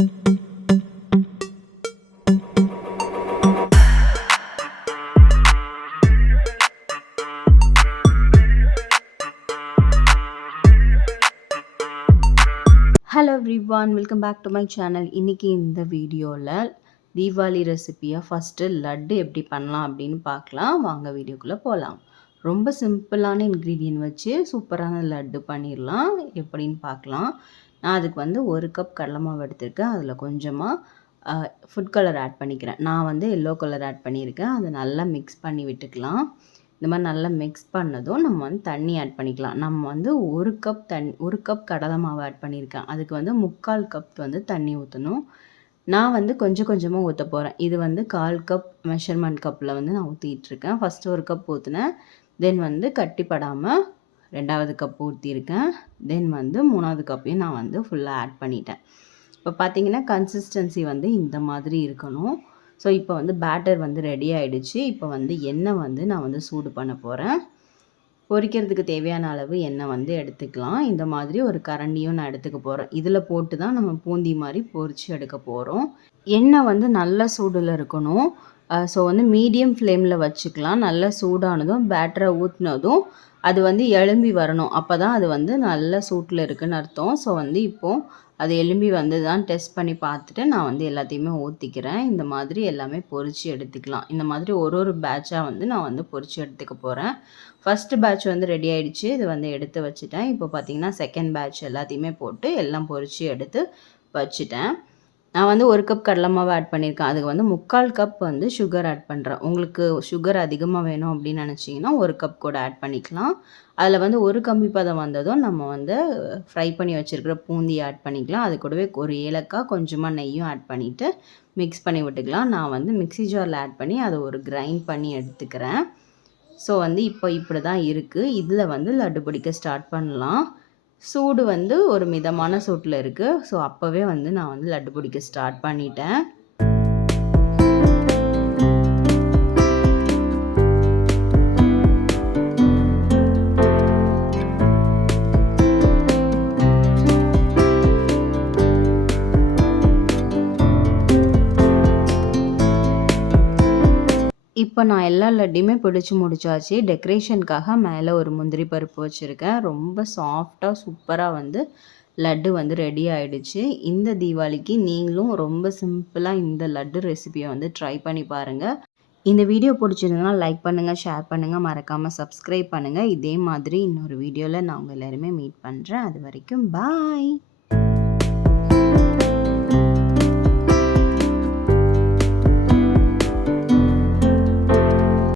Hello everyone, welcome back to my channel. இன்றைக்கி இந்த வீடியோவில் தீபாவளி ரெசிப்பியாக ஃபஸ்ட்டு லட்டு எப்படி பண்ணலாம் அப்படின்னு பார்க்கலாம். வாங்க வீடியோக்குள்ளே போகலாம். ரொம்ப சிம்பிளான இன்க்ரீடியன்ட் வச்சு சூப்பரான லட்டு பண்ணிடலாம். எப்படின்னு பார்க்கலாம். நான் அதுக்கு வந்து 1 கப் கடலை மாவு எடுத்திருக்கேன். அதில் கொஞ்சமாக ஃபுட் கலர் ஆட் பண்ணிக்கிறேன். நான் வந்து எல்லோ கலர் ஆட் பண்ணியிருக்கேன். அதை நல்லா மிக்ஸ் பண்ணி விட்டுக்கலாம். இந்த மாதிரி நல்லா மிக்ஸ் பண்ணதும் நம்ம வந்து தண்ணி ஆட் பண்ணிக்கலாம். நம்ம வந்து 1 கப் கடலை மாவு ஆட் பண்ணியிருக்கேன். அதுக்கு வந்து 3/4 கப் வந்து தண்ணி ஊற்றணும். நான் வந்து கொஞ்சம் கொஞ்சமாக ஊற்ற போகிறேன். இது வந்து 1/4 கப் மெஷர்மெண்ட் கப்பில் வந்து நான் ஊற்றிட்டுருக்கேன். First 1 cup ஊற்றினேன். தென் வந்து கட்டிப்படாமல் 2வது கப் ஊற்றிருக்கேன். தென் வந்து 3வது கப்பையும் நான் வந்து ஃபுல்லாக ஆட் பண்ணிட்டேன். இப்போ பார்த்தீங்கன்னா கன்சிஸ்டன்சி வந்து இந்த மாதிரி இருக்கணும். ஸோ இப்போ வந்து பேட்டர் வந்து ரெடி ஆகிடுச்சு. இப்போ வந்து எண்ணெய் வந்து நான் வந்து சூடு பண்ண போகிறேன். பொரிக்கிறதுக்கு தேவையான அளவு எண்ணெய் வந்து எடுத்துக்கலாம். இந்த மாதிரி ஒரு கரண்டியும் நான் எடுத்துக்க போகிறேன். இதில் போட்டு தான் நம்ம பூந்தி மாதிரி பொரித்து எடுக்க போகிறோம். எண்ணெய் வந்து நல்ல சூடில் இருக்கணும். ஸோ வந்து மீடியம் ஃப்ளேமில் வச்சுக்கலாம். நல்லா சூடானதும் பேட்டரை ஊற்றினதும் அது வந்து எழும்பி வரணும். அப்போ தான் அது வந்து நல்ல சூட்டில் இருக்குதுன்னு அர்த்தம். ஸோ வந்து இப்போது அது எலும்பி வந்து தான் டெஸ்ட் பண்ணி பார்த்துட்டு நான் வந்து எல்லாத்தையுமே ஊற்றிக்கிறேன். இந்த மாதிரி எல்லாமே பொரித்து எடுத்துக்கலாம். இந்த மாதிரி ஒரு பேட்சாக வந்து நான் வந்து பொரித்து எடுத்துக்க போகிறேன். ஃபஸ்ட்டு பேட்ச் வந்து ரெடி ஆகிடுச்சு. இது வந்து எடுத்து வச்சுட்டேன். இப்போ பார்த்திங்கன்னா செகண்ட் பேட்ச் எல்லாத்தையுமே போட்டு எல்லாம் பொரித்து எடுத்து வச்சுட்டேன். நான் வந்து 1 கப் கடலை மாவு ஆட் பண்ணியிருக்கேன். அதுக்கு வந்து 3/4 கப் வந்து சுகர் ஆட் பண்ணுறேன். உங்களுக்கு சுகர் அதிகமாக வேணும் அப்படின்னு நினச்சிங்கன்னா 1 கப் கூட ஆட் பண்ணிக்கலாம். அதில் வந்து ஒரு கம்பி பதம் வந்ததும் நம்ம வந்து ஃப்ரை பண்ணி வச்சுருக்கிற பூந்தி ஆட் பண்ணிக்கலாம். அது கூடவே ஒரு ஏலக்காய் கொஞ்சமாக நெய்யும் ஆட் பண்ணிவிட்டு மிக்ஸ் பண்ணி விட்டுக்கலாம். நான் வந்து மிக்ஸி ஜாரில் ஆட் பண்ணி அதை ஒரு கிரைண்ட் பண்ணி எடுத்துக்கிறேன். ஸோ வந்து இப்போ இப்படி தான் இருக்குது. இதில் வந்து லட்டு பிடிக்க ஸ்டார்ட் பண்ணலாம். சூடு வந்து ஒரு மிதமான சூட்டில் இருக்குது. ஸோ அப்போவே வந்து நான் வந்து லட்டு பிடிக்க ஸ்டார்ட் பண்ணிட்டேன். இப்போ நான் எல்லா லட்டையுமே பிடிச்சி முடிச்சாச்சு. டெக்கரேஷனுக்காக மேலே ஒரு முந்திரி பருப்பு வச்சுருக்கேன். ரொம்ப சாஃப்டாக சூப்பராக வந்து லட்டு வந்து ரெடி ஆகிடுச்சு. இந்த தீபாவளிக்கு நீங்களும் ரொம்ப சிம்பிளாக இந்த லட்டு ரெசிபியை வந்து ட்ரை பண்ணி பாருங்கள். இந்த வீடியோ பிடிச்சிருந்ததுன்னா லைக் பண்ணுங்கள், ஷேர் பண்ணுங்கள், மறக்காமல் சப்ஸ்கிரைப் பண்ணுங்கள். இதே மாதிரி இன்னொரு வீடியோவில் நான் உங்கள் எல்லாருமே மீட் பண்ணுறேன். அது வரைக்கும் பாய்.